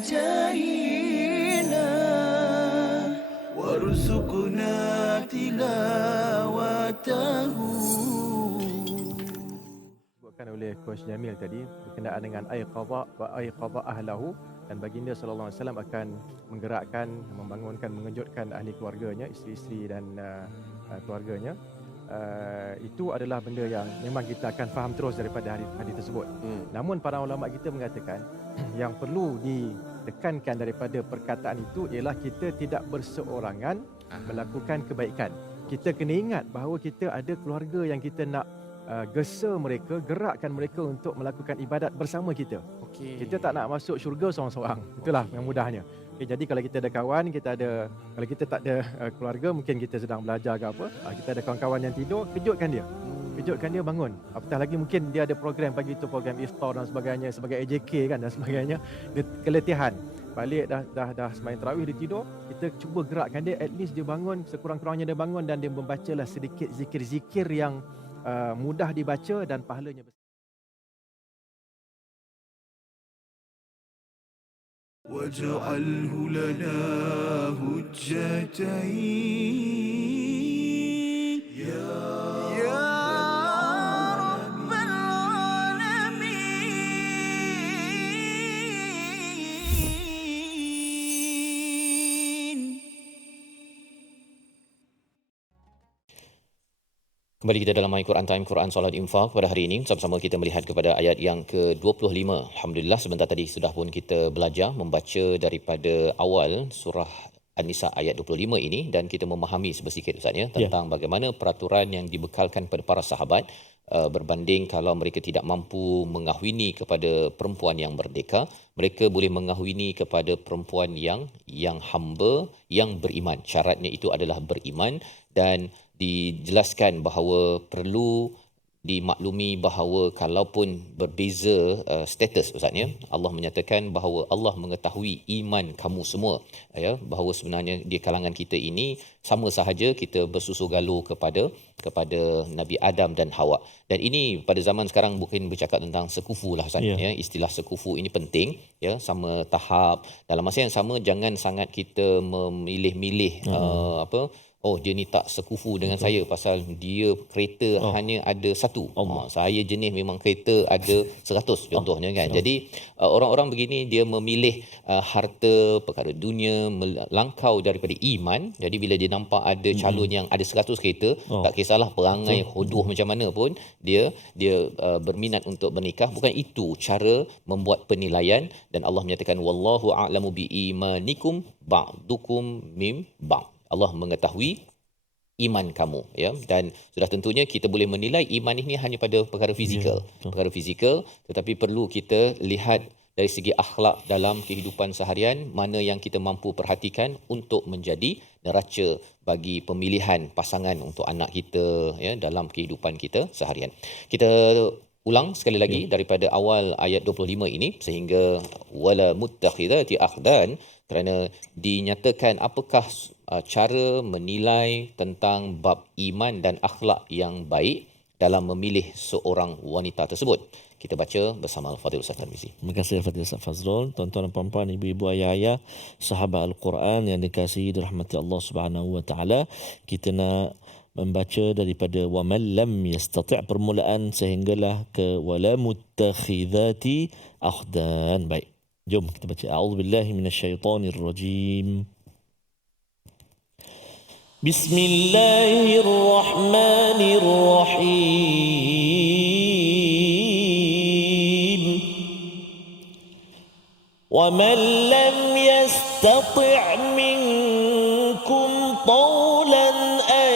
جاهنا وارزقنا تلاوته. Disebutkan oleh Coach Jamil tadi berkenaan dengan aiqadha wa aiqadha ahlahu, dan baginda sallallahu alaihi wasallam akan menggerakkan, membangunkan, mengejutkan ahli keluarganya, isteri-isteri dan keluarganya. Itu adalah benda yang memang kita akan faham terus daripada hadis tersebut. Namun para ulama kita mengatakan yang perlu ditekankan daripada perkataan itu ialah kita tidak berseorangan melakukan kebaikan. Kita kena ingat bahawa kita ada keluarga yang kita nak gesa mereka, gerakkan mereka untuk melakukan ibadat bersama kita. Kita tak nak masuk syurga seorang-seorang. Itulah yang mudahnya. Jadi kalau kita ada kawan, kalau kita tak ada keluarga, mungkin kita sedang belajar ke apa, kita ada kawan-kawan yang tidur, kejutkan dia. Kejutkan dia bangun. Apatah lagi mungkin dia ada program pagi itu, program iftar dan sebagainya, sebagai AJK kan dan sebagainya. Dia keletihan. Balik dah sembahyang tarawih, dia tidur, kita cuba gerakkan dia, at least dia bangun, sekurang-kurangnya dia bangun dan dia membacalah sedikit zikir-zikir yang mudah dibaca dan pahalanya besar. واجعله لنا هجتين يا رب العالمين. Kembali kita dalam My Quran Time, Quran, Salat, Infaq. Pada hari ini sama-sama kita melihat kepada ayat yang ke-25. Alhamdulillah sebentar tadi sudah pun kita belajar membaca daripada awal surah An-Nisa ayat 25 ini, dan kita memahami sedikit Ustaz ya tentang bagaimana peraturan yang dibekalkan kepada para sahabat berbanding kalau mereka tidak mampu mengahwini kepada perempuan yang merdeka, mereka boleh mengahwini kepada perempuan yang hamba yang beriman. Syaratnya itu adalah beriman, dan dijelaskan bahawa perlu dimaklumi bahawa kalaupun berbeza status Ustaz ya, Allah menyatakan bahawa Allah mengetahui iman kamu semua ya, bahawa sebenarnya di kalangan kita ini sama sahaja kita bersusu galuh kepada Nabi Adam dan Hawa. Dan ini pada zaman sekarang bukan bercakap tentang sekufu lah Ustaz ya, istilah sekufu ini penting ya, sama tahap. Dalam masa yang sama jangan sangat kita memilih-milih dia ni tak sekufu dengan saya pasal dia kereta hanya ada satu. Saya jenis memang kereta ada 100 contohnya kan. Jadi orang-orang begini dia memilih harta, perkara dunia, melangkau daripada iman. Jadi bila dia nampak ada calon yang ada 100 kereta, tak kisahlah perangai hodoh macam mana pun, dia berminat untuk bernikah. Bukan itu cara membuat penilaian, dan Allah menyatakan wallahu a'lamu bi imanikum ba'dukum mim ba'd. Allah mengetahui iman kamu, ya. Dan sudah tentunya kita boleh menilai iman ini hanya pada perkara fizikal, perkara fizikal, tetapi perlu kita lihat dari segi akhlak dalam kehidupan seharian, mana yang kita mampu perhatikan untuk menjadi neraca bagi pemilihan pasangan untuk anak kita, ya, dalam kehidupan kita seharian. Kita ulang sekali lagi daripada awal ayat 25 ini sehingga wala muttakhidati akhdan, kerana dinyatakan apakah cara menilai tentang bab iman dan akhlak yang baik dalam memilih seorang wanita tersebut. Kita baca bersama Al-Fadhil Ustaz Tarmizi. Terima kasih Al-Fadhil Ustaz Fazrul. Tuan-tuan dan puan-puan, ibu-ibu, ayah-ayah, sahabat Al-Quran yang dikasihi dirahmati Allah Subhanahu wa taala, kita nak membaca daripada wa man lam yastati' permulaan sehinggalah ke wala muttakhidati akhdan. Baik. Jom kita baca. A'udzubillahi minasyaitonir rajim. Bismillahirrahmanirrahim. وَمَنْ لَمْ يَسْتَطِعْ مِنْكُمْ طَوْلًا أَنْ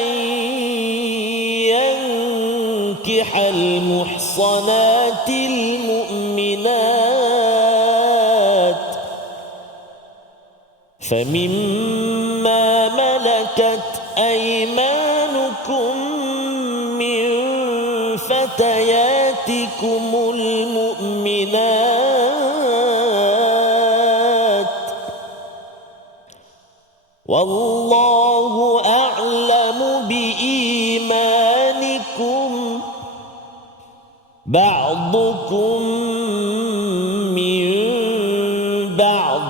يَنْكِحَ الْمُحْصَنَاتِ الْمُؤْمِنَاتِ فَمِمَّا مَلَكَتْ أَيْمَانُكُمْ مِنْ فَتَيَاتِكُمُ الْمُؤْمِنَاتِ وَاللَّهُ أَعْلَمُ بِإِيمَانِكُمْ بَعْضُكُمْ مِنْ بَعْضٍ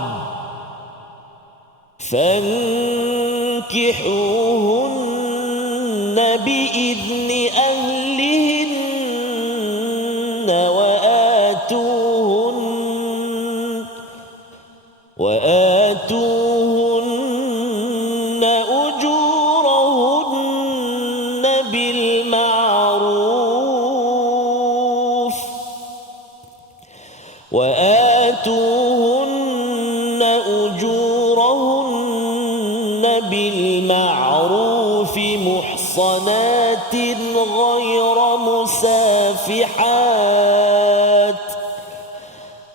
فانكحوهن بإذن أهلهن وآتوهن أجورهن بالمعروف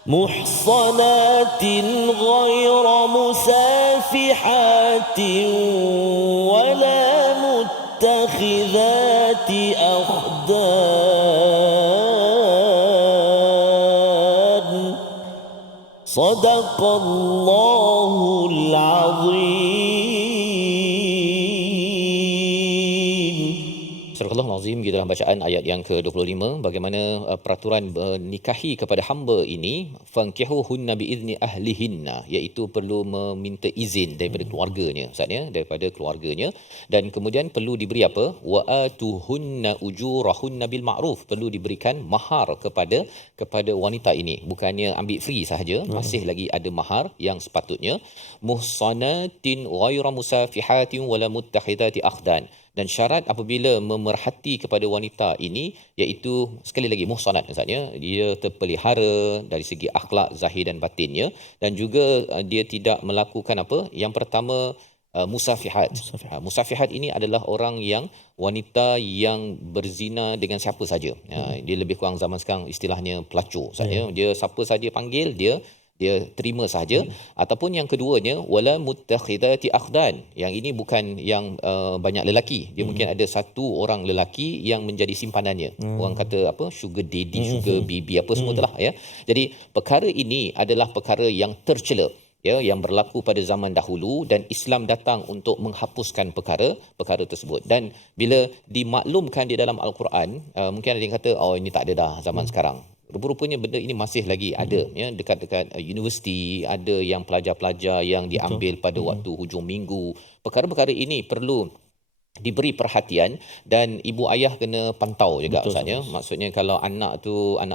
محصنات غير مسافحات ولا متخذات أخدان صدق الله العظيم. Surah Al-Azim, gitulah bacaan ayat yang ke-25, bagaimana peraturan nikahi kepada hamba ini, fankihuhunna biizni ahlihinna, iaitu perlu meminta izin daripada keluarganya, maksudnya daripada keluarganya, dan kemudian perlu diberi apa? Wa atuhunna ujurahunna bil ma'ruf, perlu diberikan mahar kepada wanita ini, bukannya ambil free sahaja, masih lagi ada mahar yang sepatutnya. Muhsanatin ghairu musafihatin wala muttakhidati akhdan, dan syarat apabila memerhati kepada wanita ini iaitu sekali lagi muhsanat, maksudnya dia terpelihara dari segi akhlak zahir dan batinnya, dan juga dia tidak melakukan apa? Yang pertama musafihat. Musafihat ini adalah orang yang wanita yang berzina dengan siapa saja. Dia lebih kurang zaman sekarang istilahnya pelacur, maksudnya dia siapa saja panggil dia terima sahaja. Ataupun yang keduanya wala muttakhidati akhdan, yang ini bukan yang banyak lelaki, dia mungkin ada satu orang lelaki yang menjadi simpanannya. Orang kata apa, sugar daddy, sugar baby, apa semua itulah, ya. Jadi perkara ini adalah perkara yang tercela, ya, yang berlaku pada zaman dahulu, dan Islam datang untuk menghapuskan perkara tersebut. Dan bila dimaklumkan di dalam Al-Quran, mungkin ada yang kata oh ini tak ada dah zaman sekarang. Rupa-rupanya benda ini masih lagi ada, ya, dekat-dekat universiti, ada yang pelajar-pelajar yang diambil pada waktu hujung minggu. Perkara-perkara ini perlu diberi perhatian, dan ibu ayah kena pantau juga, maksudnya kalau anak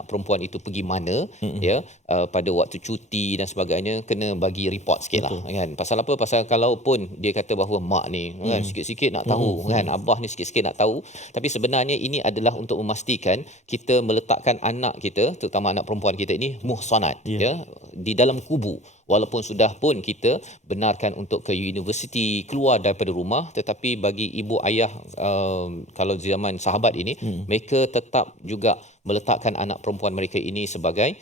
perempuan itu pergi mana, ya, pada waktu cuti dan sebagainya, kena bagi report sikitlah, kan. Pasal apa? Pasal kalaupun dia kata bahawa mak ni kan sikit-sikit nak tahu, kan, abah ni sikit-sikit nak tahu, tapi sebenarnya ini adalah untuk memastikan kita meletakkan anak kita, terutama anak perempuan kita ini muhsanat, ya, di dalam kubu, Walaupun sudah pun kita benarkan untuk ke universiti, keluar daripada rumah, tetapi bagi ibu ayah kalau zaman sahabat ini, mereka tetap juga meletakkan anak perempuan mereka ini sebagai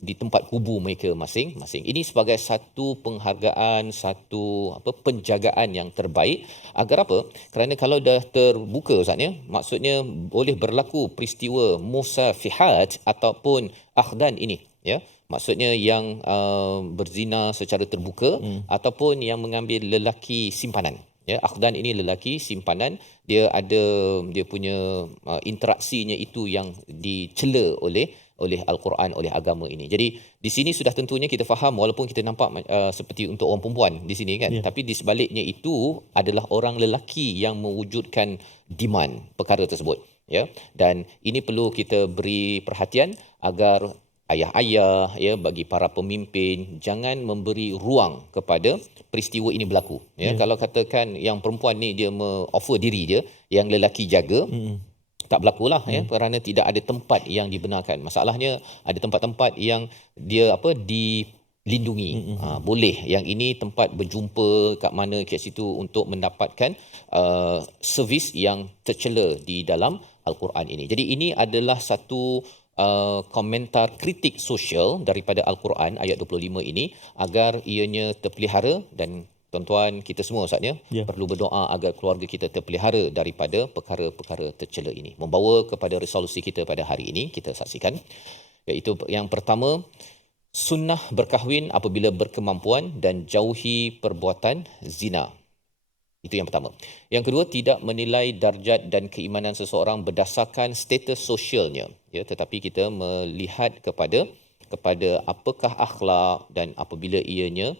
di tempat kubu mereka masing-masing. Ini sebagai satu penghargaan, satu penjagaan yang terbaik. Agar apa? Kerana kalau dah terbuka Ustaznya, maksudnya boleh berlaku peristiwa musafihat ataupun akhdan ini, ya. Maksudnya yang berzina secara terbuka ataupun yang mengambil lelaki simpanan. Ya, akhdan ini lelaki simpanan, dia punya interaksinya itu yang dicela oleh Al-Quran, oleh agama ini. Jadi di sini sudah tentunya kita faham, walaupun kita nampak seperti untuk orang perempuan di sini kan, tapi di sebaliknya itu adalah orang lelaki yang mewujudkan demand perkara tersebut, ya. Dan ini perlu kita beri perhatian agar ayah-ayah, ya, bagi para pemimpin jangan memberi ruang kepada peristiwa ini berlaku, ya. Kalau katakan yang perempuan ni dia offer diri je, yang lelaki jaga, tak berlakulah, ya, kerana tidak ada tempat yang dibenarkan. Masalahnya ada tempat-tempat yang dia dilindungi. Boleh yang ini tempat berjumpa kat mana kat situ untuk mendapatkan servis yang tercela di dalam Al-Quran ini. Jadi ini adalah satu komentar kritik sosial daripada Al-Quran ayat 25 ini agar ianya terpelihara. Dan tuan-tuan kita semua Ustaznya perlu berdoa agar keluarga kita terpelihara daripada perkara-perkara tercela ini. Membawa kepada resolusi kita pada hari ini, kita saksikan, iaitu yang pertama, sunnah berkahwin apabila berkemampuan dan jauhi perbuatan zina. Itu yang pertama. Yang kedua, tidak menilai darjat dan keimanan seseorang berdasarkan status sosialnya, ya, tetapi kita melihat kepada apakah akhlak, dan apabila ianya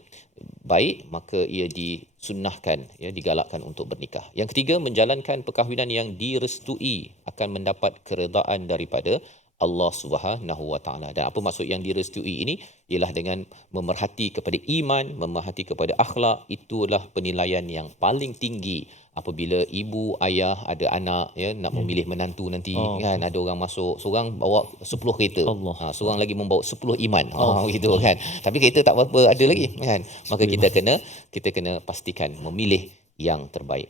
baik maka ia disunnahkan, ya, digalakkan untuk bernikah. Yang ketiga, menjalankan perkahwinan yang direstui akan mendapat keredaan daripada Allah Subhanahu Wa Taala. Dan apa maksud yang direstui ini? Ialah dengan memerhati kepada iman, memerhati kepada akhlak. Itulah penilaian yang paling tinggi apabila ibu ayah ada anak, ya, nak memilih menantu nanti, kan, ada orang masuk, seorang bawa 10 kereta, seorang lagi membawa 10 iman, gitu kan. Tapi kereta tak apa-apa ada lagi, kan. Maka kita kena pastikan memilih yang terbaik.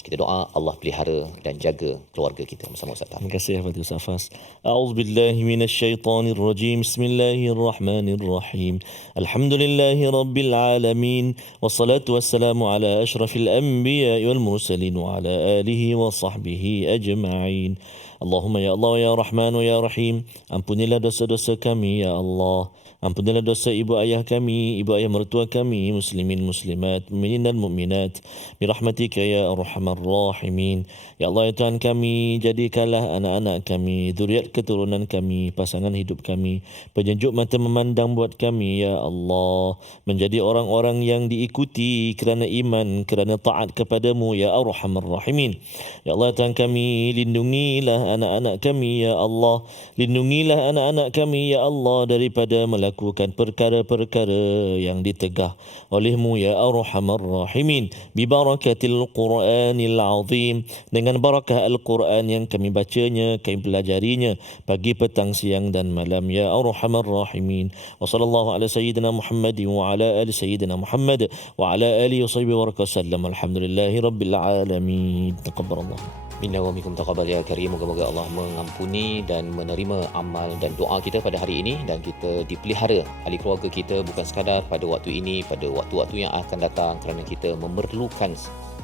Kita doa Allah pelihara dan jaga keluarga kita bersama Ustaz. Terima kasih kepada Ustaz Fas. A'udzubillahi minasyaitonir rajim. Bismillahirrahmanirrahim. Alhamdulillahirabbil alamin. Wassalatu wassalamu ala asyrafil anbiya'i wal mursalin wa ala alihi wa sahbihi ajma'in. Allahumma ya Allah ya Rahman ya Rahim, ampunilah dosa-dosa kami ya Allah. Ampunilah dosa ibu ayah kami, ibu ayah mertua kami, muslimin muslimat, mukminin dan mukminat, birahmatika ya arhamar rahimin. Ya Allah ya Tuhan kami, jadikanlah anak-anak kami, zuriat keturunan kami, pasangan hidup kami, penyejuk mata memandang buat kami ya Allah, menjadi orang-orang yang diikuti kerana iman, kerana taat kepadamu ya arhamar rahimin. Ya Allah ya Tuhan kami, lindungilah anak-anak kami ya Allah, lindungilah anak-anak kami ya Allah daripada melakukan perkara-perkara yang ditegah olehmu ya arhamar rahimin, bi barakatil Qur'anil azim, dengan barakah Al-Quran yang kami bacanya, kami pelajarinya pagi, petang, siang dan malam ya arhamar rahimin. Wa sallallahu ala sayyidina Muhammad wa ala ali sayyidina Muhammad wa ala alihi wasahbihi wa sallam. Alhamdulillahi rabbil alamin. Taqabbalallah minna wa minkum taqabbal ya karim. Moga-moga Allah mengampuni dan menerima amal dan doa kita pada hari ini, dan kita dipelihara ahli keluarga kita bukan sekadar pada waktu ini, pada waktu-waktu yang akan datang, kerana kita memerlukan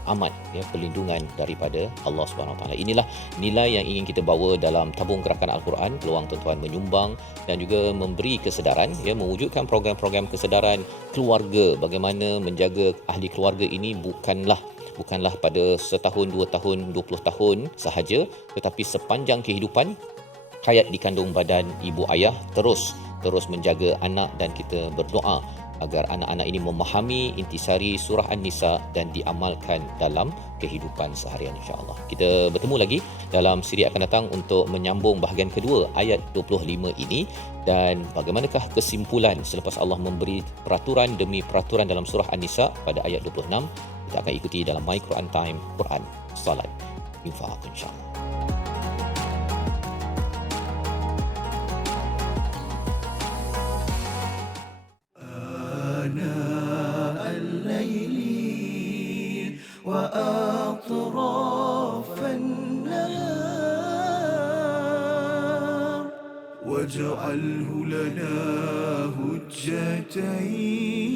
amat, ya, perlindungan daripada Allah Subhanahu Wa Taala. Inilah nilai yang ingin kita bawa dalam tabung gerakan Al-Quran. Peluang tuan-tuan menyumbang dan juga memberi kesedaran, ya, mewujudkan program-program kesedaran keluarga, bagaimana menjaga ahli keluarga ini bukanlah pada setahun, 2 tahun, 20 tahun sahaja, tetapi sepanjang kehidupan hayat di kandung badan ibu ayah, terus menjaga anak, dan kita berdoa agar anak-anak ini memahami intisari surah An-Nisa dan diamalkan dalam kehidupan seharian, insya-Allah. Kita bertemu lagi dalam siri akan datang untuk menyambung bahagian kedua ayat 25 ini, dan bagaimanakah kesimpulan selepas Allah memberi peraturan demi peraturan dalam surah An-Nisa pada ayat 26. Kita akan ikuti dalam My Quran Time, Quran, Salat, Infaq, insya-Allah. وأطراف النهار واجعله لنا هجتين